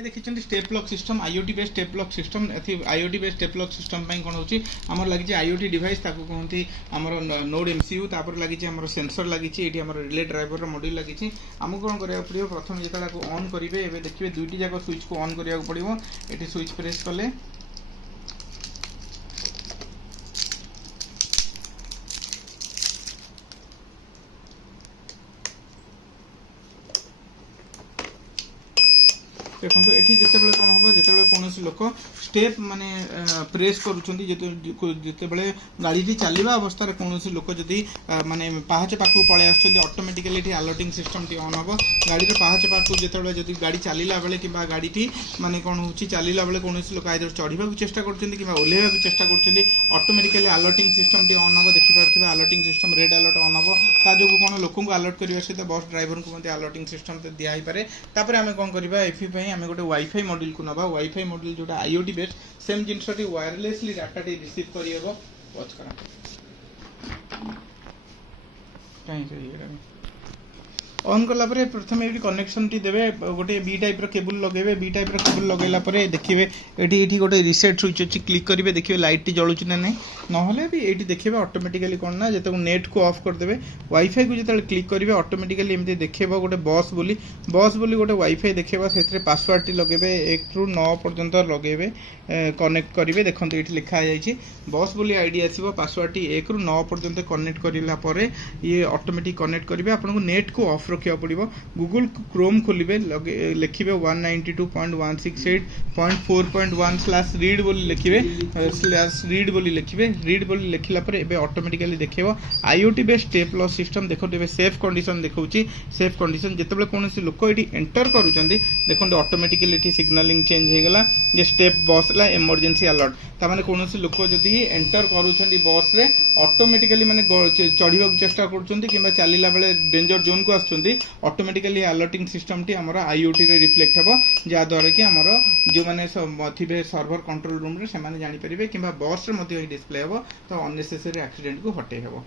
ଆମେ ଦେଖିଛନ୍ତି step lock system IoT ବେସ୍ step lock system IoT ବେସ୍ step lock system ପାଇଁ କ'ଣ ହେଉଛି ଆମର ଲାଗିଛି IoT ଡିଭାଇସ୍ ତାକୁ କୁହନ୍ତି ଆମର ନୋଡ୍ MCU ତାପରେ ଲାଗିଛି ଆମର ସେନ୍ସର ଲାଗିଛି ଏଠି ଆମର ରିଲେ ଡ୍ରାଇଭରର ମଡ୍ୟୁଲ୍ ଲାଗିଛି ଆମକୁ କ'ଣ କରିବାକୁ ପଡ଼ିବ ପ୍ରଥମେ ଯେତେବେଳେ ଅନ୍ କରିବେ ଏବେ ଦେଖିବେ ଦୁଇଟି ଯାକ ସୁଇଚ୍କୁ ଅନ୍ କରିବାକୁ ପଡ଼ିବ ଏଠି ସୁଇଚ୍ ପ୍ରେସ୍ କଲେ देखो ये जितेबाला कौन हम जिते कौन लोक स्टेप माने प्रेस करुँचे गाड़ी चलवा अवस्था कौन लोक जदि माने पाहाच पाखक पलि ऑटोमेटिकली अलर्टिंग सिस्टम टी ऑन हम गाड़ी पाहाच पाखक जो गाड़ी चलला बेले कि गाड़ी माने कौन हो चलला बेले कौन लोक आइदर चढ़ा चेष्टा करवा चेष्टा कर ऑटोमेटिकली अलर्टिंग सिस्टम टी ऑन हम देखिपे alerting system red alert on हम ता जो कौन लोक अलर्ट करने सहित बस ड्राइवर को अलर्टिंग सिस्टम दिखाई पारे तापर आम कौन करवा एफी आम गोटे वाईफाई मॉड्यूल को नवा वाईफाई मॉड्यूल जोटा IoT बेस्ड सेम जिनसटी वायरलेसली डाटा टी रिसीव करियबो वॉच करा ऑन कला परे प्रथम ये कनेक्शन टी देबे गोटे बी टाइप रो केबल लगेबे बी टाइप रो केबल लगेला परे देखिबे एठी गोटे रिसेट स्विच अछि क्लिक करिवे देखिबे लाइट टी जळुची ना नै नहले भी एठी देखिबे ऑटोमेटिकली कोन ना जेते नेट को ऑफ कर देबे वाईफाई को जेते क्लिक करिवे ऑटोमेटिकली एमते देखिबो गोटे बस बोली गोटे वाईफाई देखिबो सेथरे पासवर्ड टी लगेबे 1 रु 9 पर्यंत लगेबे कनेक्ट करिवे देखंतु एठी लिखा जायछि बस बोली आईडी आसीबो पासवर्ड टी 1 रु 9 पर्यंत कनेक्ट करिला परे ये ऑटोमेटिक कनेक्ट करिवे आपन को नेट को ऑफ रखिया पड़िबो गूगल क्रोम खोलिबे लिखिबे 192.168.4.1/read बोली लिखिबे /read बोली लिखिबे रीड बोली लिखिला पर एबे ऑटोमेटिकली देखिबो IoT based step lock system देखो एबे सेफ कंडीशन देखौची सेफ कंडीशन जेतेबेले कोनोसी लोक एठी एंटर करूचंदी देखो ऑटोमेटिकली एठी सिग्नलिंग चेंज हे गेला जे स्टेप बस ला इमरजेंसी अलर्ट ता माने कोनोसी लोक जदी एंटर करूचंदी बस रे ऑटोमेटिकली माने चढ़ीबा चेष्टा करूचंदी किबा चलीला बेले डेंजर जोन को आछुचंदी ऑटोमेटिकली अलर्टिंग सिस्टम टी हमर IoT रे रिफ्लेक्ट हेबो जा द्वारा कि हमर जो माने थिबे सर्वर कंट्रोल रूम रे से माने जानि परिबे किबा बस रे मध्ये डिस्प्ले हेबो तो अननेसेसरी एक्सीडेंट को हटे हेबो।